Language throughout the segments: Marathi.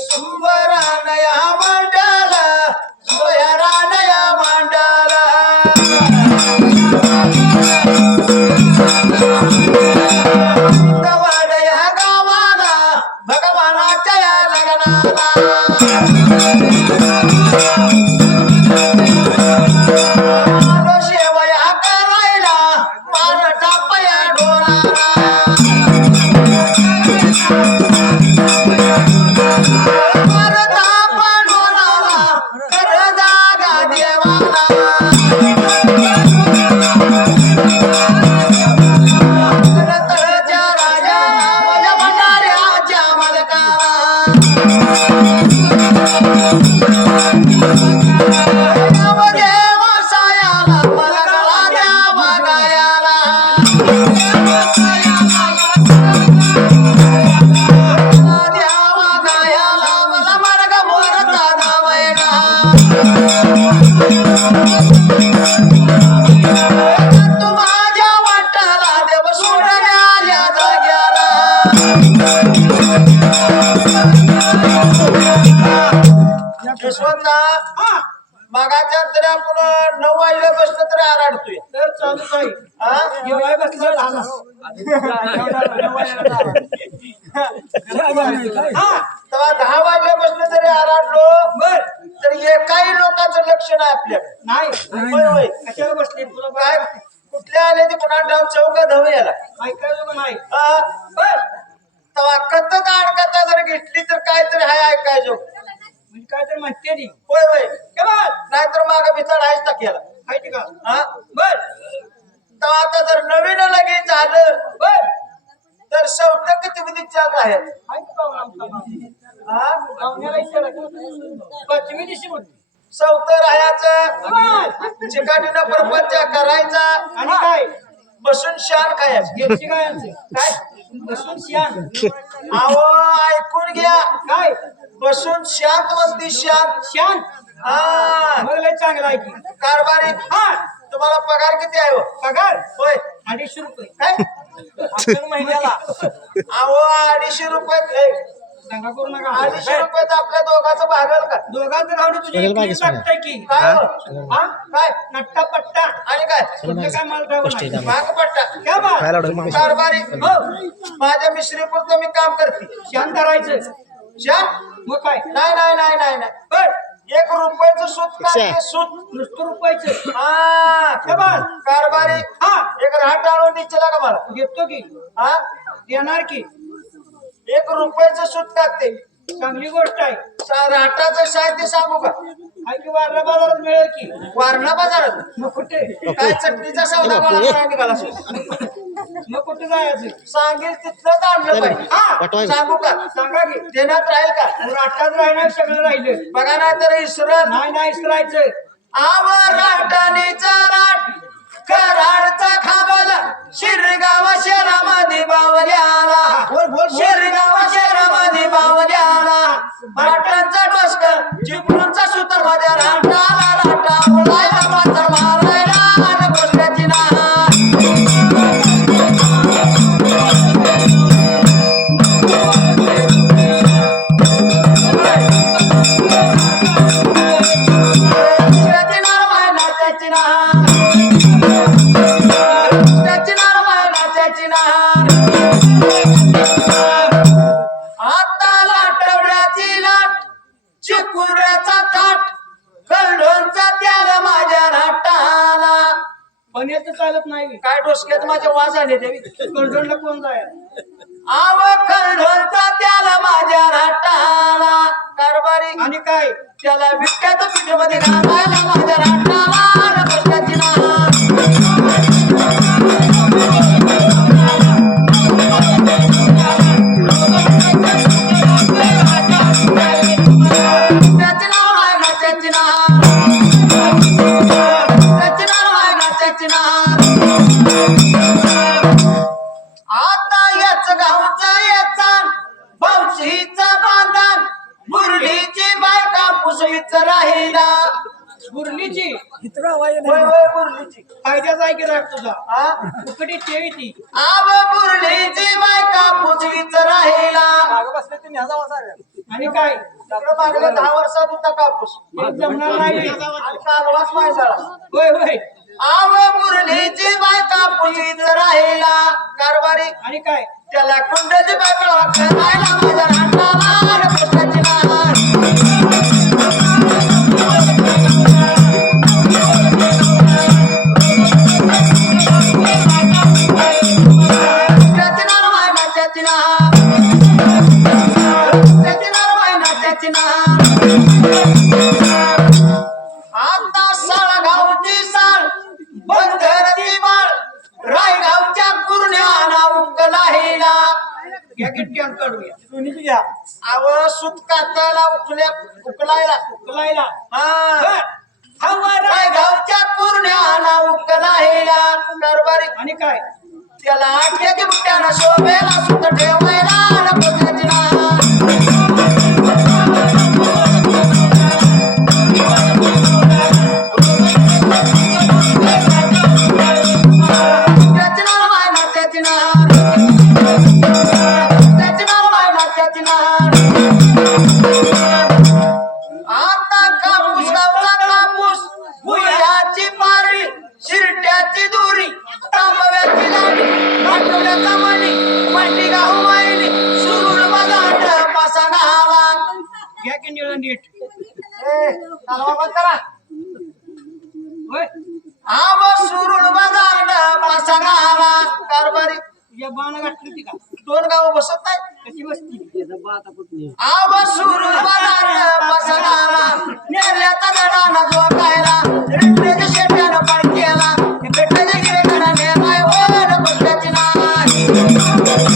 सुवरानया मांडल सोयरानया मांडल दवाड या गावाला भगवानाच्या या लग्नाला आलो शेवया करायला पान टापया डोराला मागाच्या तरी आपण 9 वाजल्या बसलं तरी आराडतोय तर चालू काही तेव्हा 10 वाजल्या बसलं तरी आराडलो बर तर एकाही लोकांचं लक्ष नाही आपल्याकडे नाही कशाला बसले तुला काय कुठल्या आले ते पुन्हा डाव चौका धवे याला ऐकायचं नाही बर तेव्हा कथक अडकता जर घेतली तर काहीतरी हाय ऐकायचो काय तर म्हणते नी होय होय नाहीतर माग बिचार आहेच टाक्याला माहिती का बर तर आता जर नवीन लगीन झालं बर तर 70 किती विचार आहेत पंचमी दिवशी सवतर राहायचं चिकाटीनं प्रपंच करायचा आणि काय बसून शान खायचं काय बसून शान आहो ऐकून घ्या काय बसून शांत वस्ती शांत शांत लय चांगला आहे की कारभारी तुम्हाला पगार किती आहे पगार होय 250 रुपये काय महिन्याला अहो 250 रुपये सांगा करू नका 250 रुपयात आपल्या दोघांचं भागल का दोघांचं गावडी तुझी लागतंय की काय काय नट्टा पट्टा आणि काय काय माल भाग पट्टा काय कारभारी माझ्या मिश्रीपुरतं मी काम करते शांत करायचं शांत मग काय नाही नाही नाही नाही नाही बर 1 रुपयाचं सूत काय सूत नुसतं रुपयाचं कारभारी एक राहट आणून दिला का मला घेतो की देणार की 1 रुपयाचं सूत टाकते चांगली गोष्ट आहे राहटाचं साहित्य सांगू का की वारणा बाजारात मिळेल की वारणा बाजारात मग कुठे काय चटणीचा सौदा मला निघाला मग कुठे जायचं सांगेल तिथलंच आणलं पाहिजे सांगू का सांगा की देण्यात राहील का राटात राहणार सगळं राहिलं बघा नाही तर इसरत नाही नाही इसरायचं आव राटाणीचा राट कराडचा खांबाला शिरगाव शहरामध्ये बावल्याला शिरगाव शहरामध्ये बावल्याला राटांचा डोसकर चिपळूणचा सुतर माझ्या राटाला राटा उडायला मात्र मारायला आणि गोष्टाची ना चालत नाही काय डोसक्यात माझ्या वाज आले देवी कंडोनला कोण जाय आव खंडोनचा त्याला माझ्या राटाला कारभारी आणि काय त्याला विट्याच्या पिठेमध्ये घालायला माझ्या राटाला डोसक्याची ना आता याच गावचा याचा भाऊशीचा बांधण मुरलीची बायका पुसवीच राहिला मुरलीची मुरलीची फायद्याचा आहे की राग तुझा फुकटी ठेवी ती आव मुरलीची बायका पुसवीच राहिला बसले तुम्ही आणि काय सगळं मागल्या 10 वर्षात होता कापूस एक जमणार नाही आणि कालवाच मायसाळा होय होय आव मुरलीची बाय कापूसीच राहिला कारभारी आणि काय त्याला कुंडली बायबळा करायला माझा रांडाला पुष्पाची लहान आता साळगावची साळ बंदरची बाळ रायगावच्या कुर्ण्याला उकलाहीला घ्या गिट्ट्यावर काढूया सुनीची घ्या आव सुत काताला उकलायला उकलायला हा रायगावच्या कुर्ण्याला उकलाहीला कारभारी आणि काय त्याला आठ्याच्या बुट्याला शोभेला सुत ठेवायला पुष्पाची लहान आता कापूस गावचा कापूस भुयाची पारी शिरट्याची दोरी तांबव्याची लाडी आठवड्याचा मणी मांडी गाव मायली सुरुळ बजाट पासा गावा घ्या की निळ नीट करा होय आव सुरुळ बजाट पासा गावा कारभारी या बाण घातली ती का 2 गाव बसत नाही कशी बसती आव सुरुळ बजाट पासा गावा नेल्याचा गडाना जोकायला रिट्रेच्या शेट्यानं पाय केला भेटायला गिरेकडा नेलाय वर पुष्पाची लहान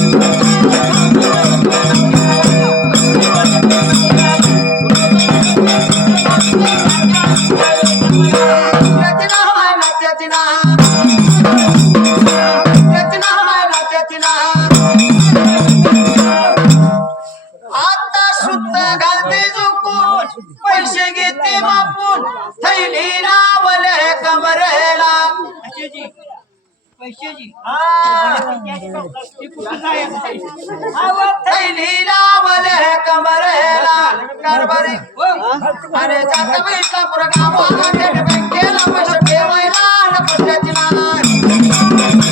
आता सुद्धा घालते झुकून पैसे घेते बापून थैली लावले कमरेला पैशाची पैशाची हा. ती कुठं जायचं थैली लावले कमरेला कारभारी अरे जाता पैसा पुरा गावाला नेट बँकेला पैसे ठेवायला पुष्पाची लहान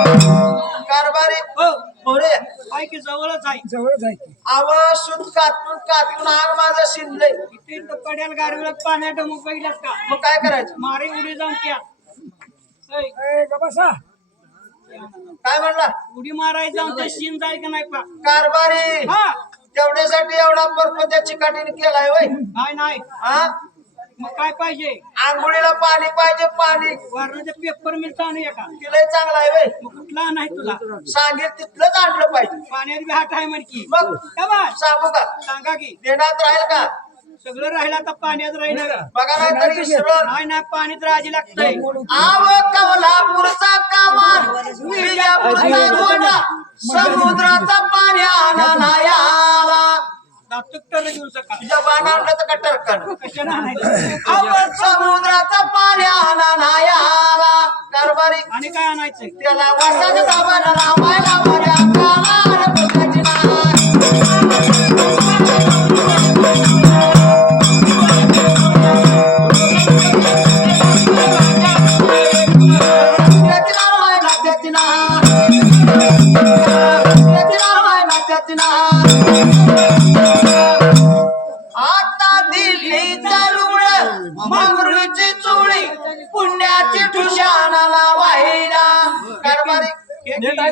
कारभारी पुढे काय की जवळच आहे आव सुत कातून आग माझं शिंदलंय इथे इथं पड्याला गारविळत पाण्यात डमू पहिल्यास का मग काय करायचं मारे उडी जाऊन त्या ऐ, काय म्हणला उडी मारायला जाऊन त्या शीन जाय का नाही पा कारभारी हा तेवढ्यासाठी एवढा पर्प त्या चिकाटीने केलाय वय काय नाही हा मग काय पाहिजे आंघोळीला पाणी पाहिजे पाणी वरणाचे पेपर मिळतं आणूया का तिलाही चांगला आहे वय मग कुठला नाही तुला सांगेल तिथलंच आणलं पाहिजे पाण्यात बी हात आहे म्हणकी मग का बा सांगू का सांगा की देण्यात राहील का सगळं राहिलं आता पाण्यात राहिलं बघा नाही तरी सरळ नाही नाही पाणीच राजी लागतंय आव कमलापूरचा कामान विजापूरचा गोंडा समुद्राचा पाणी आणा यावा दातुकटर घेऊन सका तुझ्या बाण आणलं तर कटरकन कशाला आणायचं? समुद्राचा पाणी आणा यावा कारभारी आणि काय आणायचंय त्याला वासाच्या दाबाला लावायला माझ्या कानाला पुष्पाची लहान आता दिल्ली चालूळ मंगरूची चोळी पुण्याची ठुशाणाला वाहिला कारभारी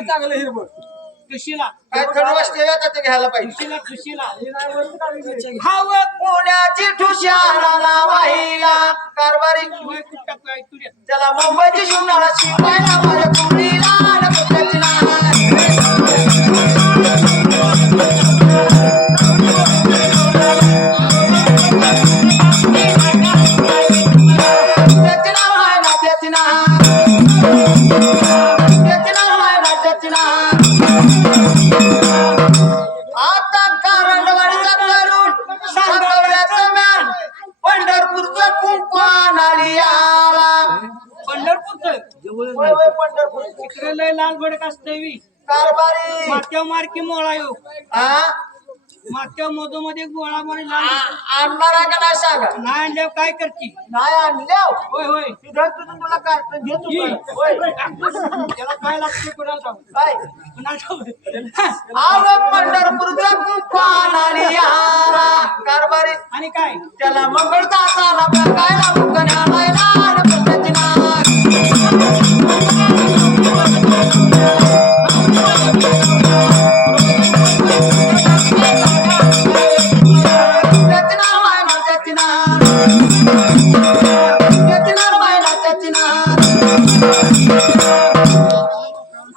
चांगलं हिरवळ कृषीला काय थंड वाजते आता ते घ्यायला पाहिजे कृषीला हाव पुण्याची ठुशाणाला वाहिला कारभारी त्याला मुंबईची शिवणाला शिवायला माझ्या कुणीला पुष्पाची लहान आता कारंडवाडीचा लाल भडक असतंय बी. कारभारी माथ्यावर मारकी मोळा येऊ. हा माथ्यावर मधोमध्ये गोळा मारी लाल. आणणारा का नाही सांगा नाही आणल्यावर काय करती? नाही आणल्या होय होय. तिथं तुझं तुला काय तर घे तू पण. होय त्याला काय लागतं कुणाला ठाऊक? काय कुणाला ठाऊक? आव पंढरपूरचा कुंभार यारा कारभारी आणि काय? त्याला मंगळता चाला बघायला मुकण्याला पद्धती नाग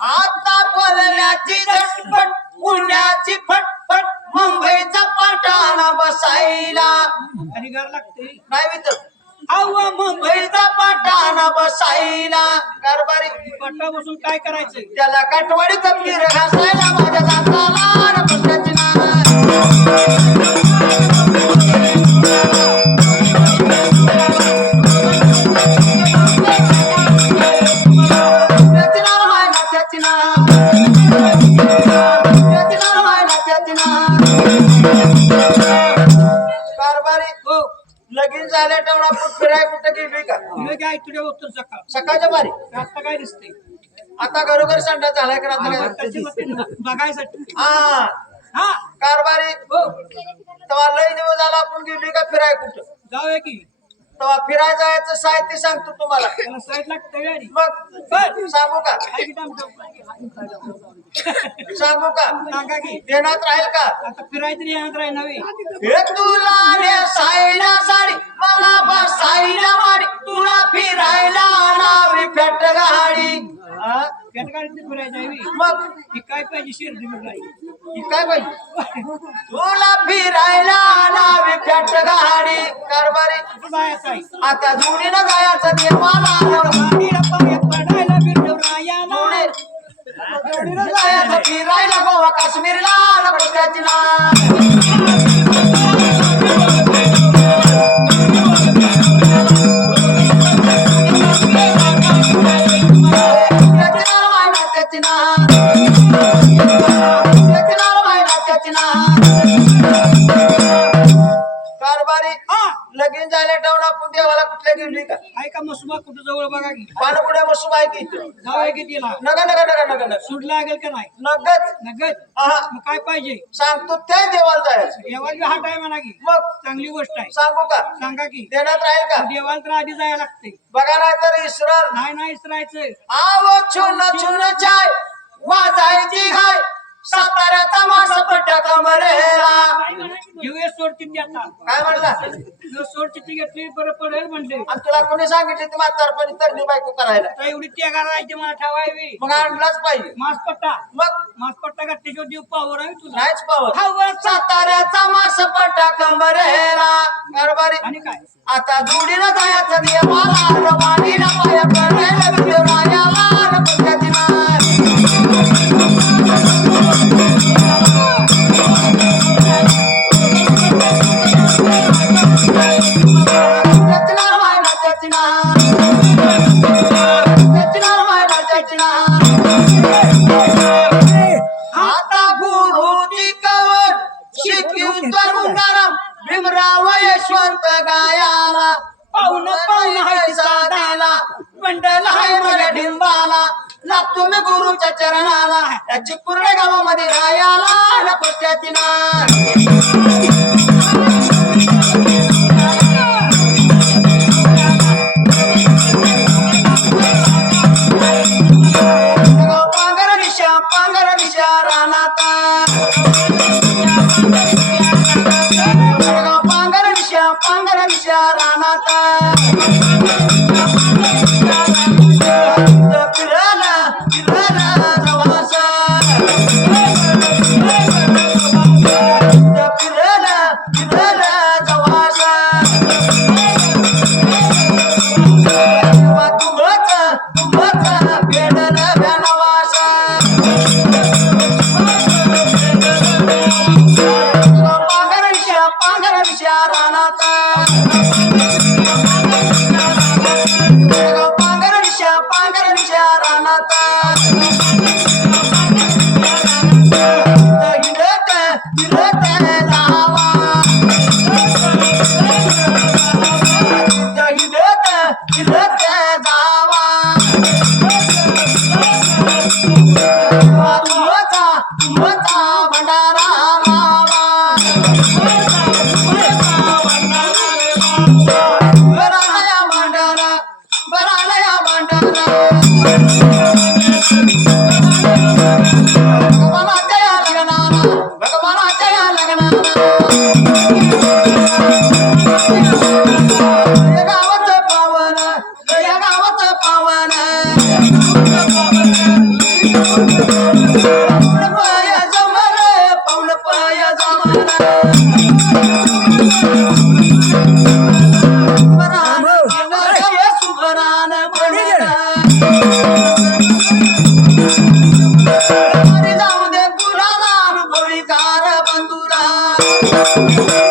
आता बोलण्याची झटपट पुण्याची फटफट मुंबईचा पाटाणा बसायला आणि घर लागते. नाही मित्र अव मुंबईचा मुंबईचा पाटाणा बसायला कारभारी पट्टा बसून काय करायचं? त्याला काठवाडी तपकीर घासायला माझ्या दाताला पद्धती नाग कारभारी हो. लगीन झाल्या तेवढा फिराय कुठं गेली का तुला काय तुझ्या उत्तर सकाळ सकाळच्या बारी आता काय दिसते? आता घरोघर संडा झालाय का आता काय? बघायसाठी. हा हा कारभारी हो. तेव्हा लय दिवस झाला आपण गेली का फिराय कुठं जाऊया की. तेव्हा फिराय जायचं साहित्य सांगतो तुम्हाला त्याला साईड लागते गाडी. मग बर. सांगू का आहे की टामटम? सांगू का सांगा की. देण्यात राहील का आता फिरायचं नाही आणत राही नव्हे. हे तुला नेसायला साडी मला बसायला वाडी तुला फिरायला नावी फेट गाडी हा? पेट गाडीत फिरायचं आहे बी. मग ही काय पाहिजे शिर्डी गाडी. ही काय पाहिजे तुला फिरायला नावी फेट गाडी कारभारी जायचं आहे. आता जुडीनं गायाचं देवाला गाडीला पाय पडायला बिरडव रायाला. जुडीनं गायाचं फिरायला गोवा काश्मीरला पुस्तकाची ना कारभारी हा. लगीन झाल्या टाऊन आपण देवाला कुठल्या गेली का आहे का मसुबा कुठं जवळ बघा की. पानपुड्या बसून आहे की इथं? जाऊया की तिला. नका नका नका नका नका सूट लागेल का नाही? नगद नगद. आहा मग काय पाहिजे? सांगतो ते देवाला जायचं देवाला हा टाइम म्हणा की. मग चांगली गोष्ट आहे. सांगू का सांगा की. देण्यात राहील का देवाला तर आधी जायला लागते. बघा नाही तर इसरार नाही नाही इसरायचं. आव छुन छुन चाय वाजायची हाय साताऱ्याचा मास पट्टा कमरेला युएस सोडती ती आता. काय म्हणला युएस सोडती ती घेतली बरं पडेल म्हणले. आणि तुला कोणी सांगितले ती म्हातारपणी तरणी बायको करायला आता एवढी त्यागा राहायची मला ठेवावी. मग आणलाच पाहिजे मासपट्टा. मग मासपट्टा घातल्याशिवाय देव पावर आहे तुला. नाहीच पावत हवं सा- साताऱ्याचा मास पट्टा कमरेला कारभारी आणि काय? आता जोडीला जायचं देवाला रवानीला पाया करायला देवरायाला पद्धती आता गुरुची कवर शिकून तरुणाराम भीमराव यशवंत गायाला पाहुण पाहुण हाय साधाला. मंडल हाय माझ्या ढिंबाला लागतो मी गुरुच्या चरणाला त्याची पूर्ण गावामध्ये गायाला पट्ट्याची ना पांघर निशा रानाता पांघर निशा रानाता फिरायला फिरायला प्रवासा फिरायला फिरायला प्रवासा तुमचा तुमचा भेडला भेनवासा पांघर निशा रानाता पांघर निशा रानाता रे